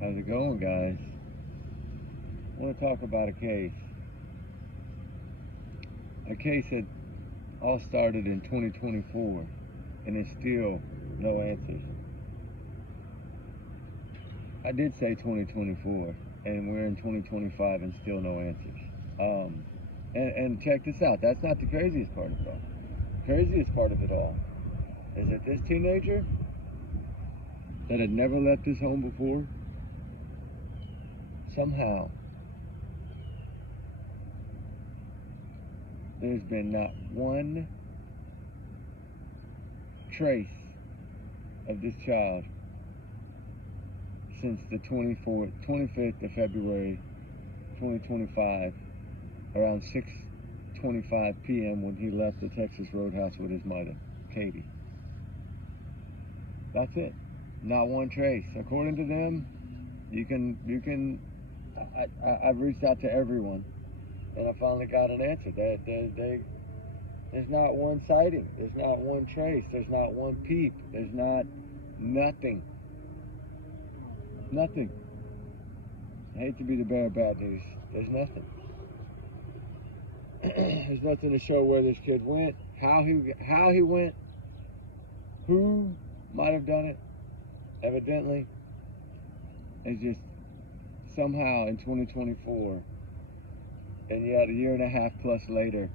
How's it going, guys? I want to talk about a case. A case that all started in 2024 and is still no answers. I did say 2024 and we're in 2025 and still no answers. And check this out. That's not the craziest part of it all. The craziest part of it all is that this teenager that had never left his home before, somehow there's been not one trace of this child since the 25th of February 2025, around 6:25 p.m. when he left the Texas Roadhouse with his mother, Katie. That's it. Not one trace. According to them, I've reached out to everyone, and I finally got an answer. There's not one sighting. There's not one trace. There's not one peep. There's not nothing. Nothing. I hate to be the bearer of bad news. There's nothing. There's nothing to show where this kid went, how he went, who might have done it. Evidently, it's just somehow in 2024, and yet a year and a half plus later,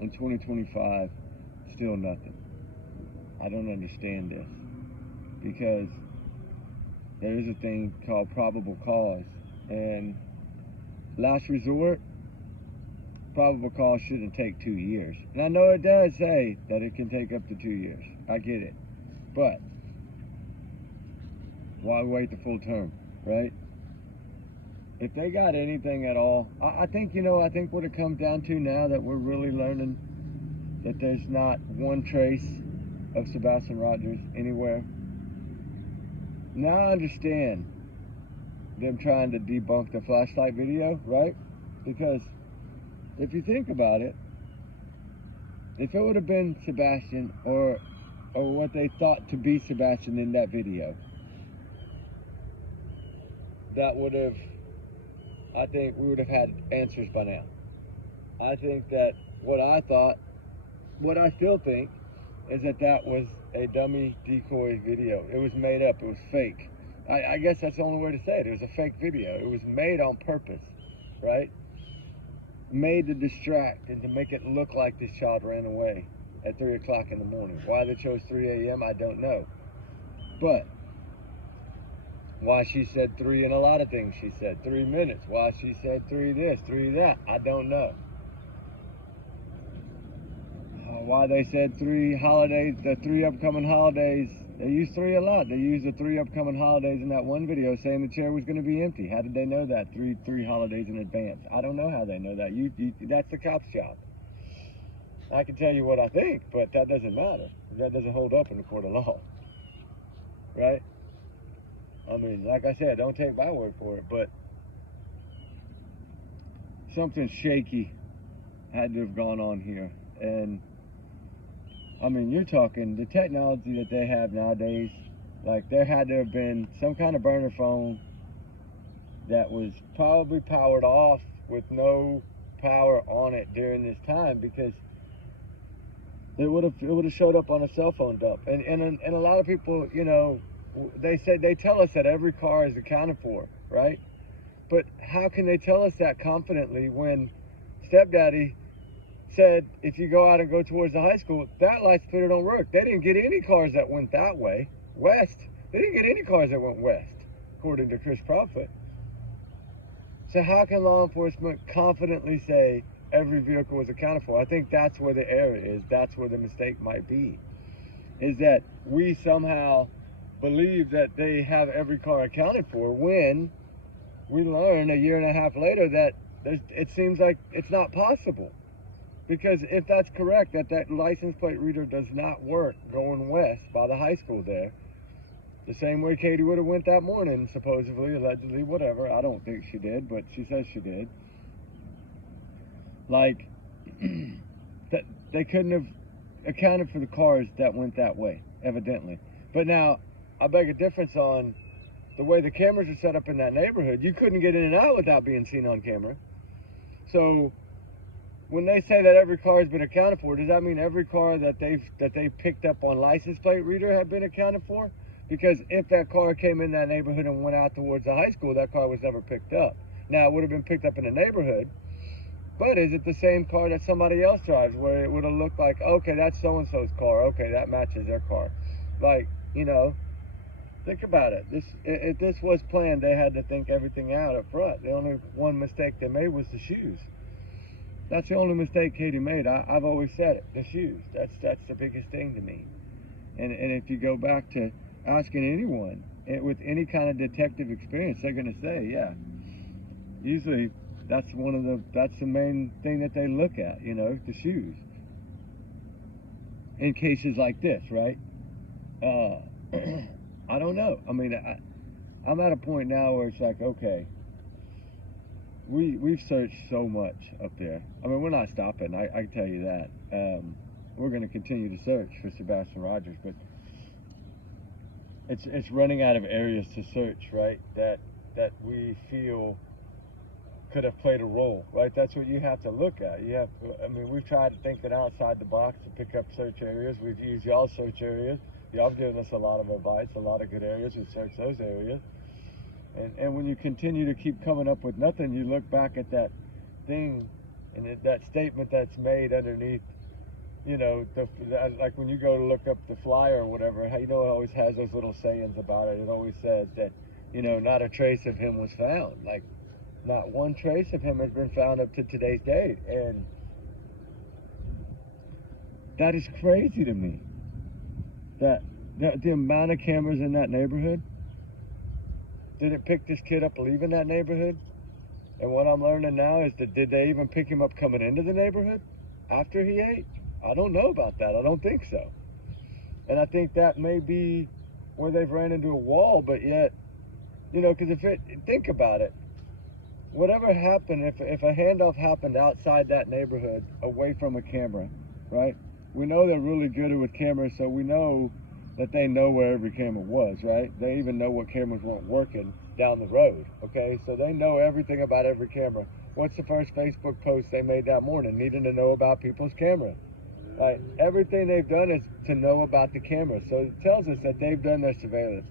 in 2025, still nothing. I don't understand this, because there is a thing called probable cause, and last resort, probable cause shouldn't take 2 years. And I know it does say that it can take up to 2 years. I get it. But why wait the full term, right? If they got anything at all, I think what it comes down to now that we're really learning that there's not one trace of Sebastian Rogers anywhere. Now I understand them trying to debunk the flashlight video, right? Because if you think about it, if it would have been Sebastian or what they thought to be Sebastian in that video, I think we would have had answers by now. I think that what I still think is that was a dummy decoy video. It was made up, it was fake. I guess that's the only way to say it. It was a fake video. It was made on purpose, right? Made to distract and to make it look like this child ran away at 3 o'clock in the morning. Why they chose 3 a.m., I don't know. But why she said 3 and a lot of things she said, 3 minutes. Why she said 3 this, 3 that, I don't know. Why they said 3 holidays, the 3 upcoming holidays. They use 3 a lot. They use the 3 upcoming holidays in that one video, saying the chair was going to be empty. How did they know that? Three holidays in advance. I don't know how they know that. That's the cop's job. I can tell you what I think, but that doesn't matter. That doesn't hold up in the court of law, right? I mean, like I said, don't take my word for it, but something shaky had to have gone on here. And I mean, you're talking the technology that they have nowadays, like there had to have been some kind of burner phone that was probably powered off with no power on it during this time, because it would have showed up on a cell phone dump. And a lot of people, they tell us that every car is accounted for, right? But how can they tell us that confidently when stepdaddy said if you go out and go towards the high school, that light splitter don't work? They didn't get any cars that went that way, west. They didn't get any cars that went west, according to Chris Profit. So how can law enforcement confidently say every vehicle was accounted for? I think that's where the error is. That's where the mistake might be, is that we somehow believe that they have every car accounted for, when we learn a year and a half later that it seems like it's not possible. Because if that's correct, that license plate reader does not work going west by the high school there, the same way Katie would have went that morning, supposedly, allegedly, whatever. I don't think she did, but she says she did. Like, that they couldn't have accounted for the cars that went that way, evidently. But now, I beg a difference on the way the cameras are set up in that neighborhood, you couldn't get in and out without being seen on camera. So when they say that every car has been accounted for, does that mean every car that they picked up on license plate reader had been accounted for? Because if that car came in that neighborhood and went out towards the high school, that car was never picked up. Now, it would have been picked up in the neighborhood, but is it the same car that somebody else drives, where it would have looked like, okay, that's so-and-so's car, okay, that matches their car? Like, you know, think about it. If this was planned, they had to think everything out up front. The only one mistake they made was the shoes. That's the only mistake Katie made. I've always said it, the shoes. That's the biggest thing to me. And if you go back to asking anyone with any kind of detective experience, they're going to say, yeah, usually that's the main thing that they look at, you know, the shoes. In cases like this, right? I don't know. I mean, I'm at a point now where it's like, okay, we've searched so much up there. I mean, we're not stopping. I can tell you that. We're going to continue to search for Sebastian Rogers, but it's running out of areas to search, right? That we feel could have played a role, right? That's what you have to look at. I mean, we've tried to think outside the box to pick up search areas. We've used y'all's search areas. Y'all have given us a lot of advice, a lot of good areas. We searched those areas. And when you continue to keep coming up with nothing, you look back at that thing and that statement that's made underneath, you know, like when you go to look up the flyer or whatever, you know, it always has those little sayings about it. It always says that, you know, not a trace of him was found. Like, not one trace of him has been found up to today's date. And that is crazy to me. That the amount of cameras in that neighborhood, did it pick this kid up leaving that neighborhood? And what I'm learning now is that did they even pick him up coming into the neighborhood after he ate? I don't know about that. I don't think so. And I think that may be where they've ran into a wall, but yet, you know, because think about it. Whatever happened, if a handoff happened outside that neighborhood, away from a camera, right? We know they're really good with cameras, so we know that they know where every camera was, right? They even know what cameras weren't working down the road, okay? So they know everything about every camera. What's the first Facebook post they made that morning? Needing to know about people's camera. Like, everything they've done is to know about the camera. So it tells us that they've done their surveillance.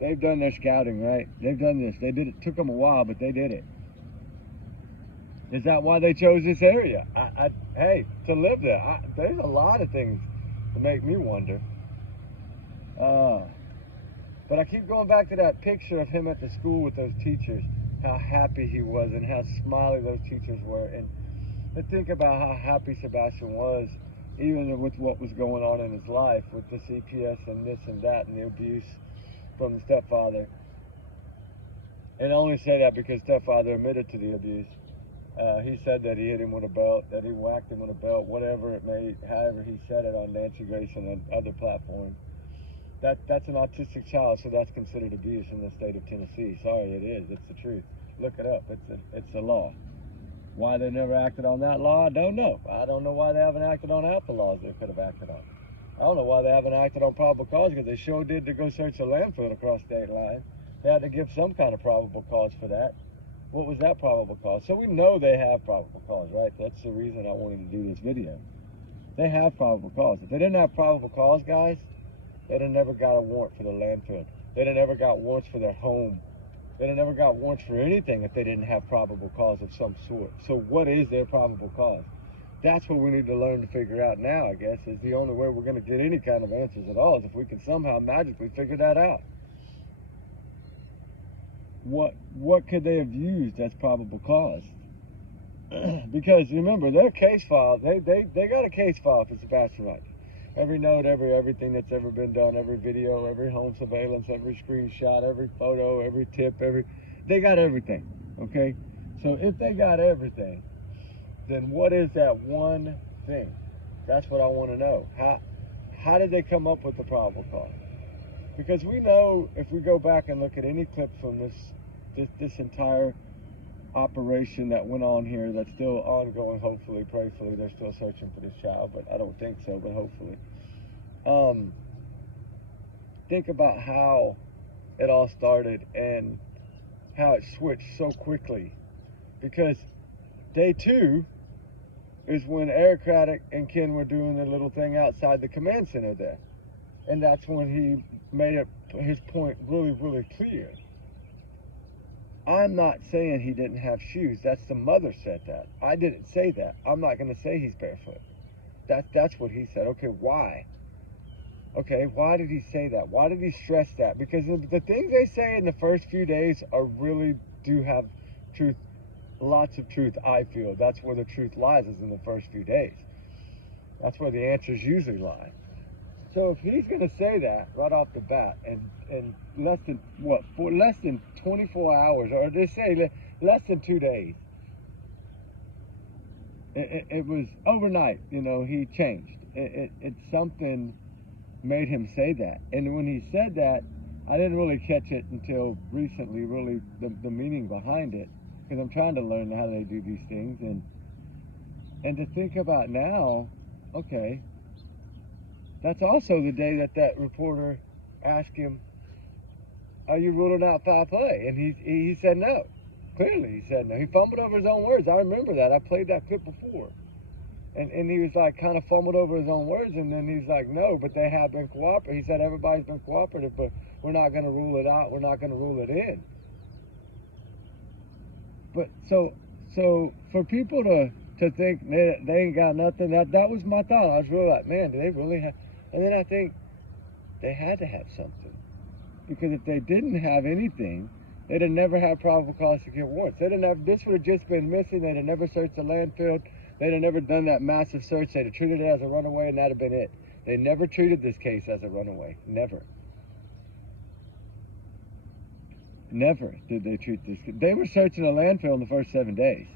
They've done their scouting, right? They've done this. They did it. Took them a while, but they did it. Is that why they chose this area? Hey, to live there, there's a lot of things that make me wonder. But I keep going back to that picture of him at the school with those teachers, how happy he was and how smiley those teachers were. And think about how happy Sebastian was, even with what was going on in his life, with the CPS and this and that and the abuse from the stepfather. And I only say that because stepfather admitted to the abuse. He said that he hit him with a belt, that he whacked him with a belt, whatever it may, however he said it on Nancy Grace and other platforms. That's an autistic child, so that's considered abuse in the state of Tennessee. Sorry, it is. It's the truth. Look it up. It's a law. Why they never acted on that law, I don't know. I don't know why they haven't acted on half the laws they could have acted on. I don't know why they haven't acted on probable cause, because they sure did to go search a landfill across state line. They had to give some kind of probable cause for that. What was that probable cause? So we know they have probable cause, right? That's the reason I wanted to do this video. They have probable cause. If they didn't have probable cause, guys, they'd have never got a warrant for the landfill. They'd have never got warrants for their home. They'd have never got warrants for anything if they didn't have probable cause of some sort. So what is their probable cause? That's what we need to learn to figure out now, I guess, is the only way we're going to get any kind of answers at all, is if we can somehow magically figure that out. What could they have used as probable cause? Because remember, their case file, they got a case file for Sebastian Rogers. Every note, everything that's ever been done, every video, every home surveillance, every screenshot, every photo, every tip, they got everything, okay? So if they got everything, then what is that one thing? That's what I want to know. How did they come up with the probable cause? Because we know, if we go back and look at any clips from this entire operation that went on here, that's still ongoing, hopefully, prayfully, they're still searching for this child, but I don't think so, but hopefully. Think about how it all started and how it switched so quickly. Because day 2 is when Eric Craddock and Ken were doing their little thing outside the command center there. And that's when he made it his point really, really clear. I'm not saying he didn't have shoes. That's the mother said that. I didn't say that. I'm not going to say he's barefoot. That's what he said. Okay, why? Okay, why did he say that? Why did he stress that? Because the things they say in the first few days are really do have truth, lots of truth, I feel. That's where the truth lies, is in the first few days. That's where the answers usually lie. So if he's going to say that right off the bat, and less than, for less than 24 hours, or they say less than 2 days, it was overnight, he changed. It's something made him say that. And when he said that, I didn't really catch it until recently, really, the meaning behind it, because I'm trying to learn how they do these things. And to think about now, okay, that's also the day that reporter asked him, are you ruling out foul play? And he said no. Clearly he said no. He fumbled over his own words. I remember that. I played that clip before. And he was like kind of fumbled over his own words, and then he's like, no, but they have been cooperative. He said everybody's been cooperative, but we're not going to rule it out. We're not going to rule it in. But so for people to think they ain't got nothing, that was my thought. I was really like, man, do they really have? And then I think they had to have something, because if they didn't have anything, they'd have never had probable cause to get warrants. This would have just been missing. They'd have never searched the landfill. They'd have never done that massive search. They'd have treated it as a runaway, and that'd have been it. They never treated this case as a runaway. Never. Never did they treat this. They were searching a landfill in the first 7 days.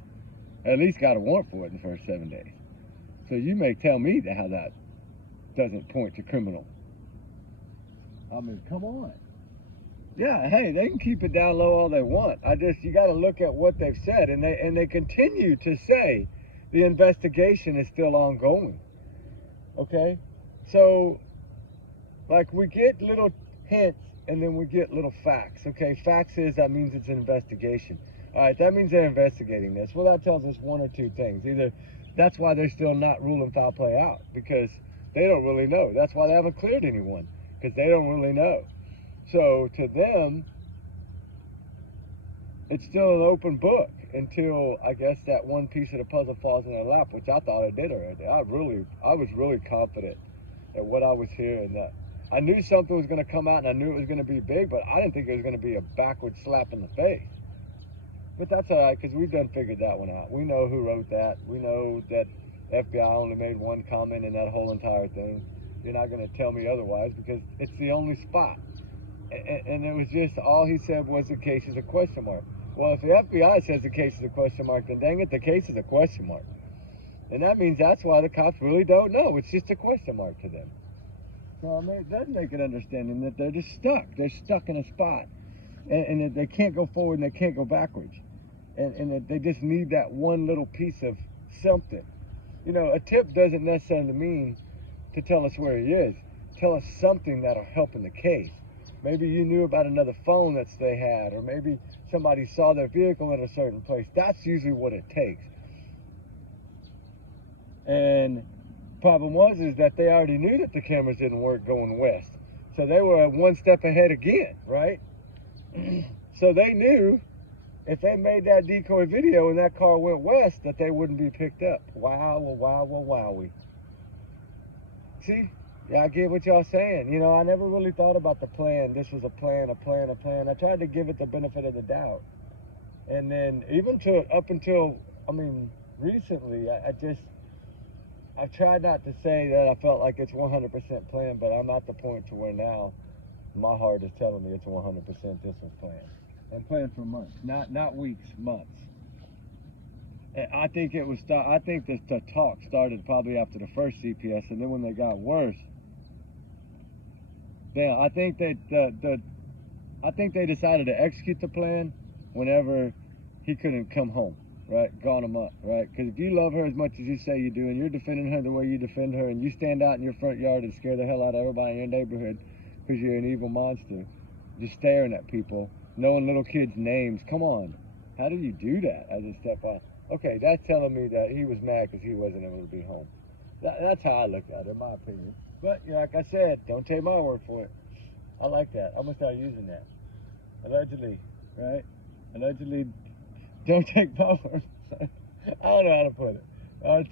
At least got a warrant for it in the first 7 days. So you may tell me how that doesn't point to criminal. I mean, come on. Yeah, hey, they can keep it down low all they want. You got to look at what they've said, and they continue to say the investigation is still ongoing. Okay, so like we get little hints, and then we get little facts. Okay, facts is that means it's an investigation. All right, that means they're investigating this. Well, that tells us one or two things. Either that's why they're still not ruling foul play out, because they don't really know. That's why they haven't cleared anyone, because they don't really know. So to them, it's still an open book until, I guess, that one piece of the puzzle falls in their lap, which I thought it did already. I was really confident at what I was hearing. That I knew something was going to come out, and I knew it was going to be big, but I didn't think it was going to be a backward slap in the face. But that's all right, because we've done figured that one out. We know who wrote that. We know that FBI only made one comment in that whole entire thing. You're not going to tell me otherwise, because it's the only spot. And it was just, all he said was the case is a question mark. Well, if the FBI says the case is a question mark, then dang it, the case is a question mark. And that means that's why the cops really don't know. It's just a question mark to them. So it does make an understanding that they're just stuck. They're stuck in a spot. And that they can't go forward and they can't go backwards. And that they just need that one little piece of something. A tip doesn't necessarily mean to tell us where he is. Tell us something that'll help in the case. Maybe you knew about another phone that they had, or maybe somebody saw their vehicle in a certain place. That's usually what it takes. And problem is that they already knew that the cameras didn't work going west. So they were one step ahead again, right? So they knew if they made that decoy video and that car went west, that they wouldn't be picked up. Wow, wowie. See? Yeah, I get what y'all saying. I never really thought about the plan. This was a plan. I tried to give it the benefit of the doubt. And then even up until, recently, I've tried not to say that I felt like it's 100% planned, but I'm at the point to where now my heart is telling me it's 100% this was planned. And planned for months, not weeks, months. And I think the talk started probably after the first CPS, and then when they got worse, I think they decided to execute the plan whenever he couldn't come home, right? Gone him up, right? Because if you love her as much as you say you do, and you're defending her the way you defend her, and you stand out in your front yard and scare the hell out of everybody in your neighborhood because you're an evil monster, just staring at people, knowing little kids' names. Come on. How do you do that as a stepfather? Okay, that's telling me that he was mad because he wasn't able to be home. That's how I look at it, in my opinion. But, you know, like I said, don't take my word for it. I like that. I'm going to start using that. Allegedly, right? Allegedly, don't take my word. I don't know how to put it.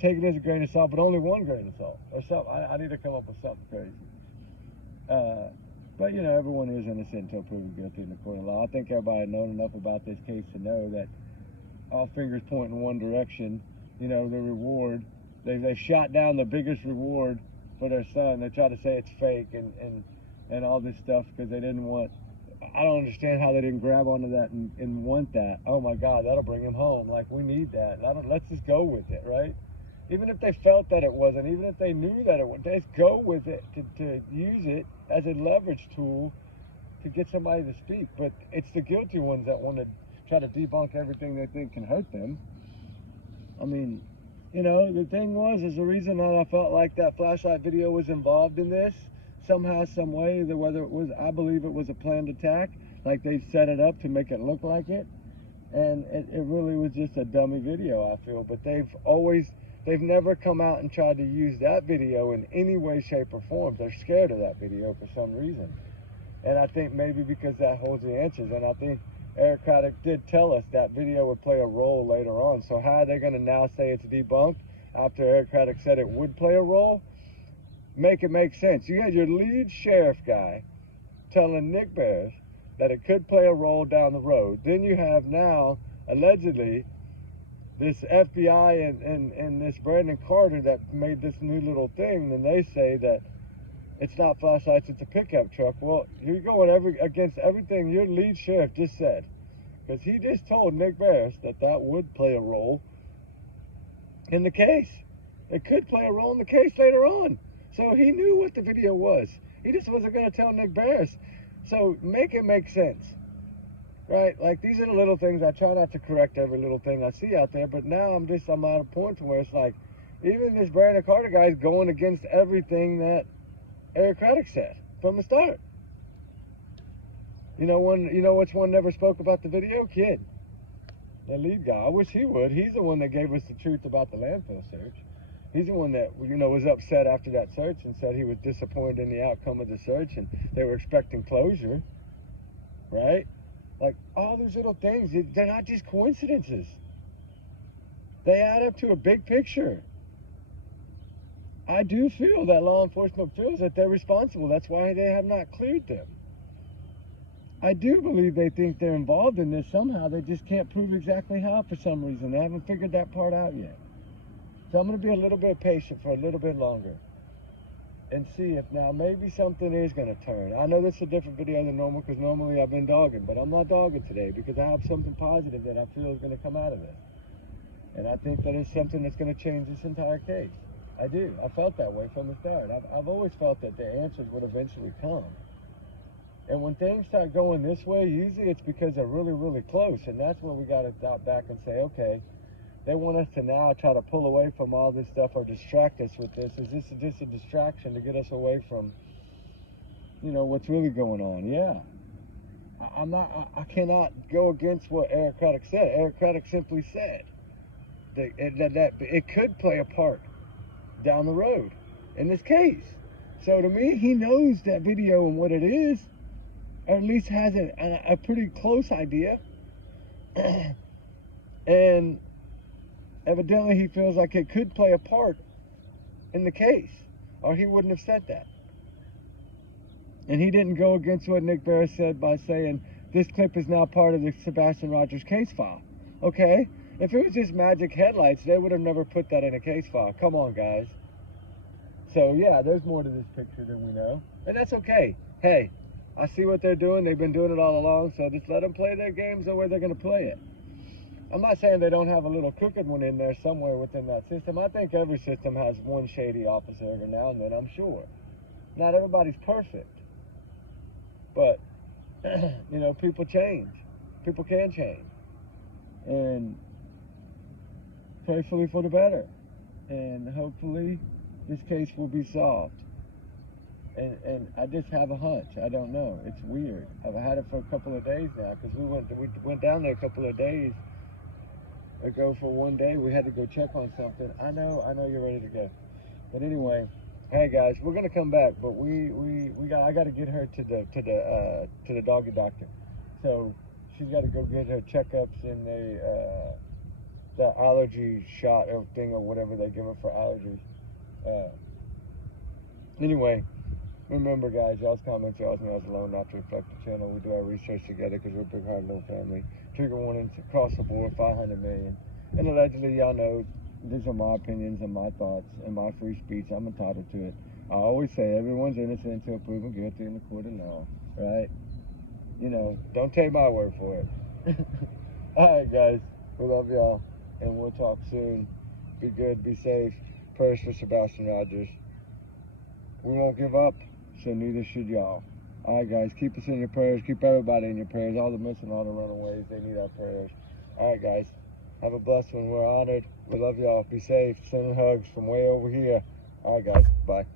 Take it as a grain of salt, but only one grain of salt. Or something. I need to come up with something crazy. But, you know, everyone is innocent until proven guilty in the court of law. I think everybody had known enough about this case to know that all fingers point in one direction. You know, the reward. They shot down the biggest reward for their son. They try to say it's fake and all this stuff because they didn't want... I don't understand how they didn't grab onto that and want that. Oh, my God, that'll bring him home. Like, we need that. Let's just go with it, right? Even if they felt that it wasn't, even if they knew that it was, let's go with it to use it as a leverage tool to get somebody to speak. But it's the guilty ones that want to try to debunk everything they think can hurt them. I mean, you know, the thing is the reason that I felt like that flashlight video was involved in this, somehow, some way, whether it was, I believe it was a planned attack, like they set it up to make it look like it. And it really was just a dummy video, I feel. But they've never come out and tried to use that video in any way, shape, or form. They're scared of that video for some reason. And I think maybe because that holds the answers. And I think Eric Craddock did tell us that video would play a role later on. So how are they going to now say it's debunked after Eric Craddock said it would play a role? Make it make sense. You had your lead sheriff guy telling Nick Bears that it could play a role down the road. Then you have now, allegedly, this FBI and this Brandon Carter that made this new little thing, and they say that it's not flashlights, it's a pickup truck. Well, you're going against everything your lead sheriff just said. Because he just told Nick Bears that would play a role in the case. It could play a role in the case later on. So he knew what the video was. He just wasn't going to tell Nick Bears. So make it make sense. Right? Like, these are the little things. I try not to correct every little thing I see out there, but now I'm at a point where it's like, even this Brandon Carter guy is going against everything that Eric Craddock said from the start. You know which one never spoke about the video? Kid. The lead guy. I wish he would. He's the one that gave us the truth about the landfill search. He's the one that, you know, was upset after that search and said he was disappointed in the outcome of the search and they were expecting closure. Right? Like, all these little things, they're not just coincidences. They add up to a big picture. I do feel that law enforcement feels that they're responsible. That's why they have not cleared them. I do believe they think they're involved in this somehow. They just can't prove exactly how for some reason. They haven't figured that part out yet. So I'm going to be a little bit patient for a little bit longer and see if now maybe something is going to turn. I know this is a different video than normal because normally I've been dogging, but I'm not dogging today because I have something positive that I feel is going to come out of this. And I think that it's something that's going to change this entire case. I do. I felt that way from the start. I've always felt that the answers would eventually come. And when things start going this way, usually it's because they're really, really close. And that's when we got to stop back and say, okay, they want us to now try to pull away from all this stuff or distract us with this. Is this just a distraction to get us away from, you know, what's really going on? Yeah. I cannot go against what Eric Craddock said. Eric Craddock simply said that it could play a part down the road in this case. So to me, he knows that video and what it is, or at least has a pretty close idea. And evidently he feels like it could play a part in the case, or he wouldn't have said that. And he didn't go against what Nick Barris said by saying this clip is now part of the Sebastian Rogers case file. Okay, if it was just magic headlights, they would have never put that in a case file. Come on, guys. So yeah, there's more to this picture than we know, and that's okay. Hey, I see what they're doing. They've been doing it all along, so just let them play their games the way they're going to play it. I'm not saying they don't have a little crooked one in there somewhere within that system. I think every system has one shady officer every now and then, I'm sure. Not everybody's perfect. But, you know, people change. People can change. And prayerfully for the better. And hopefully this case will be solved. And I just have a hunch. I don't know. It's weird. I've had it for a couple of days now because we went down there a couple of days ago for one day. We had to go check on something. I know you're ready to go. But anyway, hey guys, we're gonna come back, but I got to get her to the doggy doctor. So she's got to go get her checkups and the allergy shot or thing or whatever they give her for allergies. Anyway, remember guys, y'all's comments, y'all's meals alone, not to reflect the channel. We do our research together because we're a big heart, little family. Trigger warnings across the board, 500 million. And allegedly, y'all know, these are my opinions and my thoughts and my free speech. I'm entitled to it. I always say everyone's innocent until proven guilty in the court of law, right? You know, don't take my word for it. All right, guys, we love y'all, and we'll talk soon. Be good, be safe. Prayers for Sebastian Rogers. We won't give up, so neither should y'all. All right, guys, keep us in your prayers. Keep everybody in your prayers. All the missing, all the runaways, they need our prayers. All right, guys, have a blessed one. We're honored. We love y'all. Be safe. Sending hugs from way over here. All right, guys, bye.